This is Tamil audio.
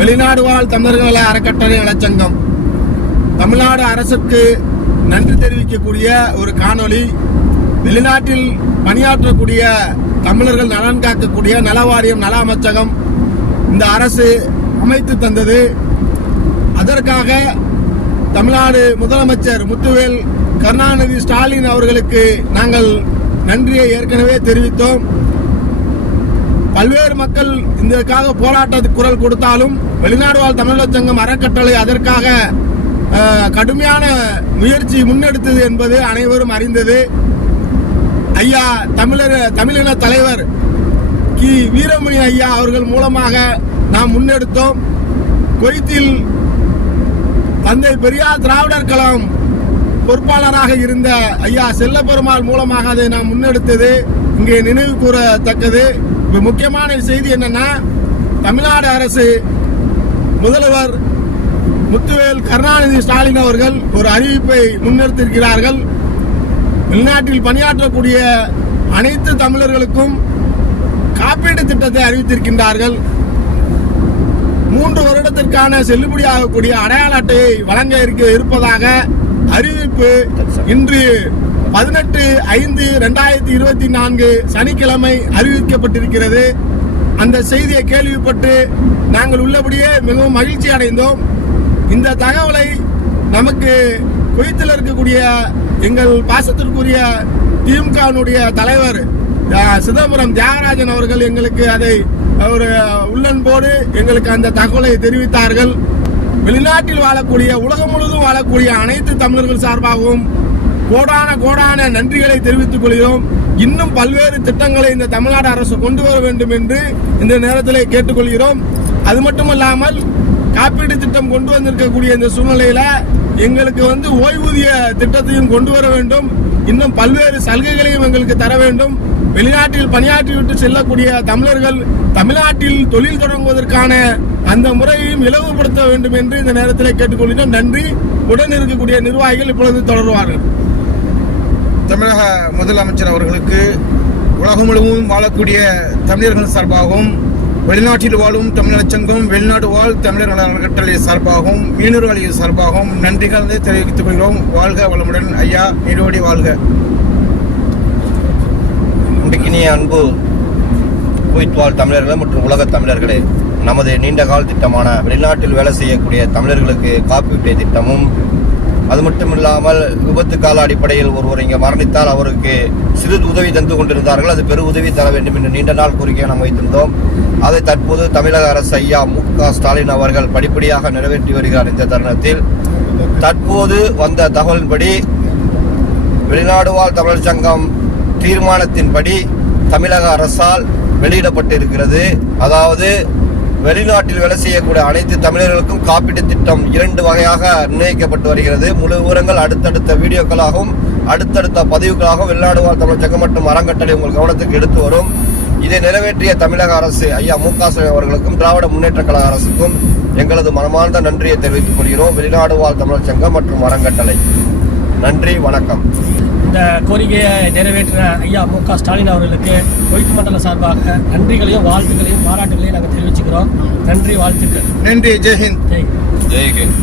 வெளிநாடு வாழ் தமிழர்கள் நல அறக்கட்டளை நலச்சங்கம். தமிழ்நாடு அரசுக்கு நன்றி தெரிவிக்கக்கூடிய ஒரு காணொளி வெளிநாட்டில் பணியாற்றக்கூடிய தமிழர்கள் நலன் காக்கக்கூடிய நல வாரியம் நல அமைச்சகம் இந்த அரசு அமைத்து தந்தது. அதற்காக தமிழ்நாடு முதலமைச்சர் முத்துவேல் கருணாநிதி ஸ்டாலின் அவர்களுக்கு நாங்கள் நன்றியை ஏற்கனவே தெரிவித்தோம். பல்வேறு மக்கள் இதற்காக போராட்டத்துக்கு குரல் கொடுத்தாலும் வெளிநாடு வாழ் தமிழர் சங்கம் அறக்கட்டளை அதற்காக கடுமையான முயற்சி முன்னெடுத்தது என்பது அனைவரும் அறிந்தது. ஐயா தமிழர் தமிழின தலைவர் கி. வீரமணி ஐயா அவர்கள் மூலமாக நாம் முன்னெடுத்தோம். கொய்த்தில் தந்தை பெரியார் திராவிடர் கழகம் பொறுப்பாளராக இருந்த ஐயா செல்லப்பெருமாள் மூலமாக அதை நாம் முன்னெடுத்தது. இங்கே நினைவு கூறத்தக்கது இப்போ முக்கியமான செய்தி என்னன்னா தமிழ்நாடு அரசு முதல்வர் முத்துவேல் கருணாநிதி ஸ்டாலின் அவர்கள் ஒரு அறிவிப்பை முன்னிறுத்தியிருக்கிறார்கள். வெளிநாட்டில் பணியாற்றக்கூடிய அனைத்து தமிழர்களுக்கும் காப்பீடு திட்டத்தை அறிவித்திருக்கின்றார்கள். மூன்று வருடத்திற்கான செல்லுபடியாகக்கூடிய அடையாள அட்டையை வழங்க இருக்க இருப்பதாக அறிவிப்பு இன்று பதினெட்டு ஐந்து ரெண்டாயிரத்தி இருபத்தி நான்கு சனிக்கிழமை அறிவிக்கப்பட்டிருக்கிறது. அந்த செய்தியை கேள்விப்பட்டு நாங்கள் உள்ளபடியே மிகவும் மகிழ்ச்சி அடைந்தோம். இந்த தகவலை நமக்கு குவைத்தில் இருக்கக்கூடிய எங்கள் பாசத்திற்குரிய திமுகவினுடைய தலைவர் சிதம்பரம் தியாகராஜன் அவர்கள் எங்களுக்கு அதை ஒரு உள்ளன்போடு எங்களுக்கு அந்த தகவலை தெரிவித்தார்கள். வெளிநாட்டில் வாழக்கூடிய உலகம் முழுவதும் வாழக்கூடிய அனைத்து தமிழர்கள் சார்பாகவும் கோடான கோடான நன்றிகளை தெரிவித்துக் கொள்கிறோம். இன்னும் பல்வேறு திட்டங்களை இந்த தமிழ்நாடு அரசு கொண்டு வர வேண்டும் என்று இந்த நேரத்தில் கேட்டுக்கொள்கிறோம். அது மட்டுமல்லாமல் காப்பீடு திட்டம் கொண்டு வந்திருக்கக்கூடிய இந்த சூழ்நிலையில எங்களுக்கு வந்து ஓய்வூதிய திட்டத்தையும் கொண்டு வர வேண்டும். இன்னும் பல்வேறு சலுகைகளையும் எங்களுக்கு தர வேண்டும். வெளிநாட்டில் பணியாற்றிவிட்டு செல்லக்கூடிய தமிழர்கள் தமிழ்நாட்டில் தொழில் தொடங்குவதற்கான அந்த முறையையும் இலவுபடுத்த வேண்டும் என்று இந்த நேரத்தில் கேட்டுக்கொள்கிறோம். நன்றி. உடன் இருக்கக்கூடிய நிர்வாகிகள் இப்பொழுது தொடருவார்கள். தமிழக முதலமைச்சர் அவர்களுக்கு உலகம் முழுவதும் வாழக்கூடிய தமிழர்கள் சார்பாகவும் வெளிநாட்டில் வாழும் தமிழர் சங்கம் வெளிநாடு வாழ் தமிழர் நல அறக்கட்டளை சார்பாகவும் மீனவர்கள் சார்பாகவும் நன்றிகளை தெரிவித்துக் கொள்கிறோம். வாழ்க வளமுடன். ஐயா நீடோடி வாழ்க. முடிக்கினிய அன்பு குவைத் வாழ் தமிழர்கள் மற்றும் உலக தமிழர்களே நமது நீண்ட கால திட்டமான வெளிநாட்டில் வேலை செய்யக்கூடிய தமிழர்களுக்கு காப்பீட்டு திட்டமும் அது மட்டும் இல்லாமல் விபத்து கால அடிப்படையில் ஒருவர் இங்கே மரணித்தால் அவருக்கு சிறு உதவி தந்து கொண்டிருந்தார்கள். அது பெரு உதவி தர வேண்டும் என்று நீண்ட நாள் கோரிக்கையை நாம் வைத்திருந்தோம். அதை தற்போது தமிழக அரசு ஐயா மு க ஸ்டாலின் அவர்கள் படிப்படியாக நிறைவேற்றி வருகிறார் இந்த தருணத்தில். தற்போது வந்த தகவலின்படி வெளிநாடு வாழ் தமிழர் சங்கம் தீர்மானத்தின்படி தமிழக அரசால் வெளியிடப்பட்டிருக்கிறது. அதாவது வெளிநாட்டில் வேலை செய்யக்கூடிய அனைத்து தமிழர்களுக்கும் காப்பீட்டு திட்டம் இரண்டு வகையாக நிர்ணயிக்கப்பட்டு வருகிறது. முழு விவரங்கள் அடுத்தடுத்த வீடியோக்களாகவும் அடுத்தடுத்த பதிவுகளாகவும் வெளிநாடு வாழ் தமிழ்ச்சங்கம் மற்றும் அறங்கட்டளை உங்கள் கவனத்துக்கு எடுத்து வரும். இதை நிறைவேற்றிய தமிழக அரசு ஐயா மு க ஸ்டாலின் அவர்களுக்கும் திராவிட முன்னேற்ற கழக அரசுக்கும் எங்களது மனமார்ந்த நன்றியை தெரிவித்துக் கொள்கிறோம். வெளிநாடு வாழ் தமிழர் சங்கம் மற்றும் அறங்கட்டளை. நன்றி வணக்கம். இந்த கோரிக்கையை நிறைவேற்ற ஐயா மு க ஸ்டாலின் அவர்களுக்கு கொய்த்து மண்டல சார்பாக நன்றிகளையும் வாழ்த்துக்களையும் பாராட்டுகளையும் நாங்கள் தெரிவிச்சுக்கிறோம். நன்றி வாழ்த்துக்கள். நன்றி ஜெய்ஹிந்த் ஜெய் ஜெய்ஹிந்த்